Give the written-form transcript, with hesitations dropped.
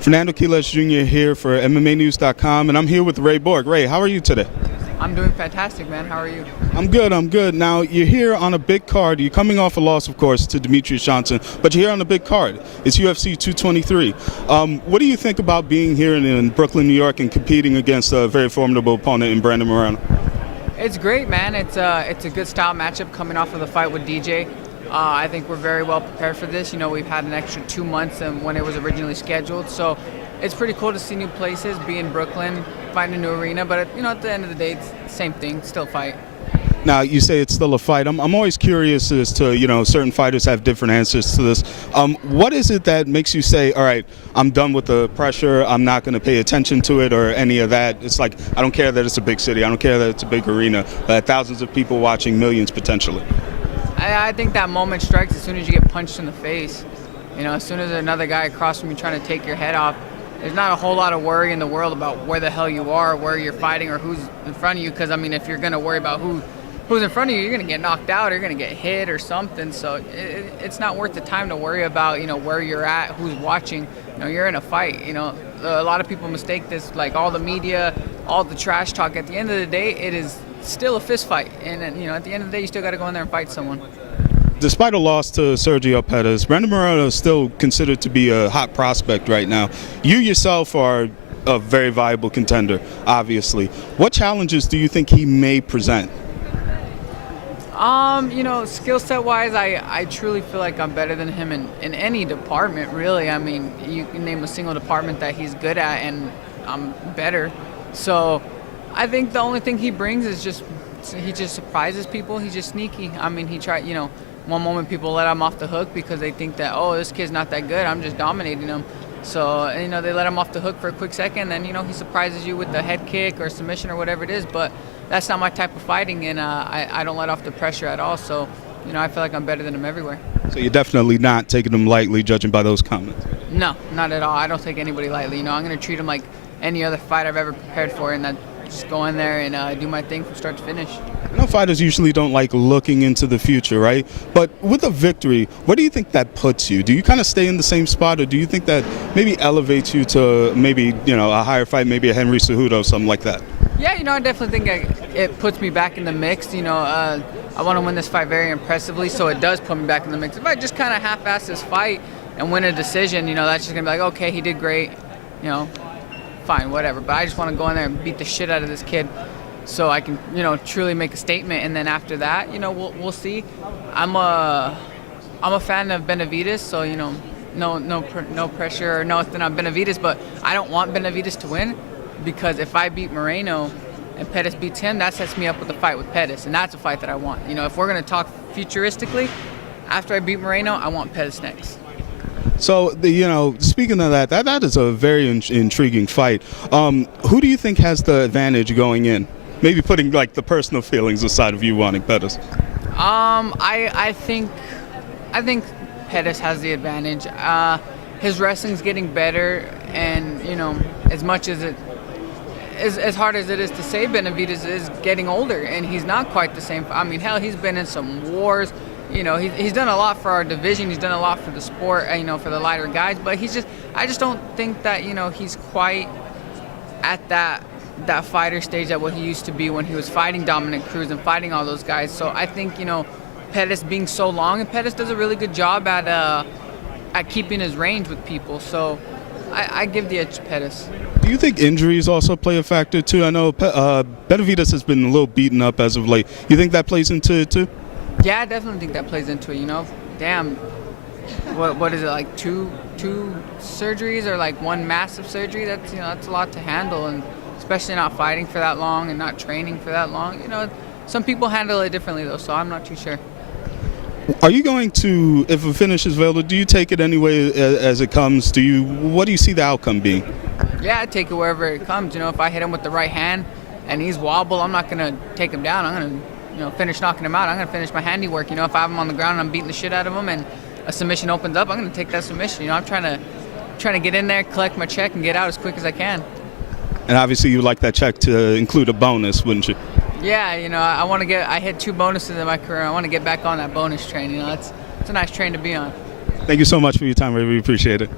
Fernando Quiles Jr. here for MMAnews.com, and I'm here with Ray Borg. Ray, how are you today? I'm doing fantastic, man. How are you? I'm good. Now, you're here on a big card. You're coming off a loss, of course, to Demetrius Johnson, but you're here on a big card. It's UFC 223. What do you think about being here in Brooklyn, New York, and competing against a very formidable opponent in Brandon Moreno? It's great, man. It's a good style matchup coming off of the fight with DJ. I think we're very well prepared for this. You know, we've had an extra 2 months than when it was originally scheduled, so it's pretty cool to see new places, be in Brooklyn, find a new arena, but at the end of the day, it's the same thing, still fight. Now, you say it's still a fight. I'm always curious as to, certain fighters have different answers to this. What is it that makes you say, all right, I'm done with the pressure, I'm not going to pay attention to it or any of that? It's like, I don't care that it's a big city, I don't care that it's a big arena, but thousands of people watching, millions potentially. I think that moment strikes as soon as you get punched in the face. As soon as another guy across from you trying to take your head off, there's not a whole lot of worry in the world about where the hell you are, where you're fighting, or who's in front of you. Because, if you're going to worry about who's in front of you, you're going to get knocked out, or you're going to get hit or something. So it's not worth the time to worry about, where you're at, who's watching. You're in a fight. A lot of people mistake this, like all the media, all the trash talk. At the end of the day, it is still a fist fight. And, at the end of the day, you still got to go in there and fight someone. Despite a loss to Sergio Pettis, Brandon Moreno is still considered to be a hot prospect right now. You yourself are a very viable contender, obviously. What challenges do you think he may present? Skill set wise, I truly feel like I'm better than him in any department, really. You can name a single department that he's good at, and I'm better. So I think the only thing he brings is he just surprises people. He's just sneaky. One moment people let him off the hook because they think that, oh, this kid's not that good, I'm just dominating him. So, they let him off the hook for a quick second, then, he surprises you with the head kick or submission or whatever it is. But that's not my type of fighting, and I don't let off the pressure at all. So, I feel like I'm better than him everywhere. So you're definitely not taking him lightly, judging by those comments? No, not at all. I don't take anybody lightly. I'm going to treat him like any other fight I've ever prepared for, and just go in there and do my thing from start to finish. I know fighters usually don't like looking into the future, right? But with a victory, where do you think that puts you? Do you kind of stay in the same spot, or do you think that maybe elevates you to maybe, a higher fight, maybe a Henry Cejudo, something like that? Yeah, I definitely think it puts me back in the mix. I want to win this fight very impressively, so it does put me back in the mix. If I just kind of half-ass this fight and win a decision, that's just going to be like, okay, he did great, fine, whatever. But I just want to go in there and beat the shit out of this kid so I can, truly make a statement. And then after that, we'll see. I'm a fan of Benavidez, so, no pressure or nothing on Benavidez. But I don't want Benavidez to win, because if I beat Moreno and Pettis beats him, that sets me up with a fight with Pettis, and that's a fight that I want. If we're going to talk futuristically, after I beat Moreno, I want Pettis next. So, speaking of that is a very intriguing fight. Who do you think has the advantage going in? Maybe putting like the personal feelings aside of you wanting Pettis. I think Pettis has the advantage. His wrestling's getting better, and as much as as hard as it is to say, Benavidez is getting older, and he's not quite the same. Hell, he's been in some wars. He's done a lot for our division. He's done a lot for the sport, for the lighter guys. But I just don't think that, he's quite at that fighter stage at what he used to be when he was fighting Dominic Cruz and fighting all those guys. So I think, Pettis being so long, and Pettis does a really good job at keeping his range with people. So I give the edge to Pettis. Do you think injuries also play a factor too? I know Benavidez has been a little beaten up as of late. You think that plays into it too? Yeah, I definitely think that plays into it. Damn, what is it, like two surgeries or like one massive surgery? That's that's a lot to handle, and especially not fighting for that long and not training for that long. Some people handle it differently though, so I'm not too sure. Are you going to, if a finish is available, do you take it anyway as it comes? What do you see the outcome being? Yeah, I take it wherever it comes. If I hit him with the right hand and he's wobble, I'm not gonna take him down. I'm gonna finish knocking him out. I'm going to finish my handiwork. If I have him on the ground and I'm beating the shit out of him and a submission opens up, I'm going to take that submission. I'm trying to get in there, collect my check, and get out as quick as I can. And obviously you would like that check to include a bonus, wouldn't you? Yeah, I hit 2 bonuses in my career. I want to get back on that bonus train. It's a nice train to be on. Thank you so much for your time. I really appreciate it.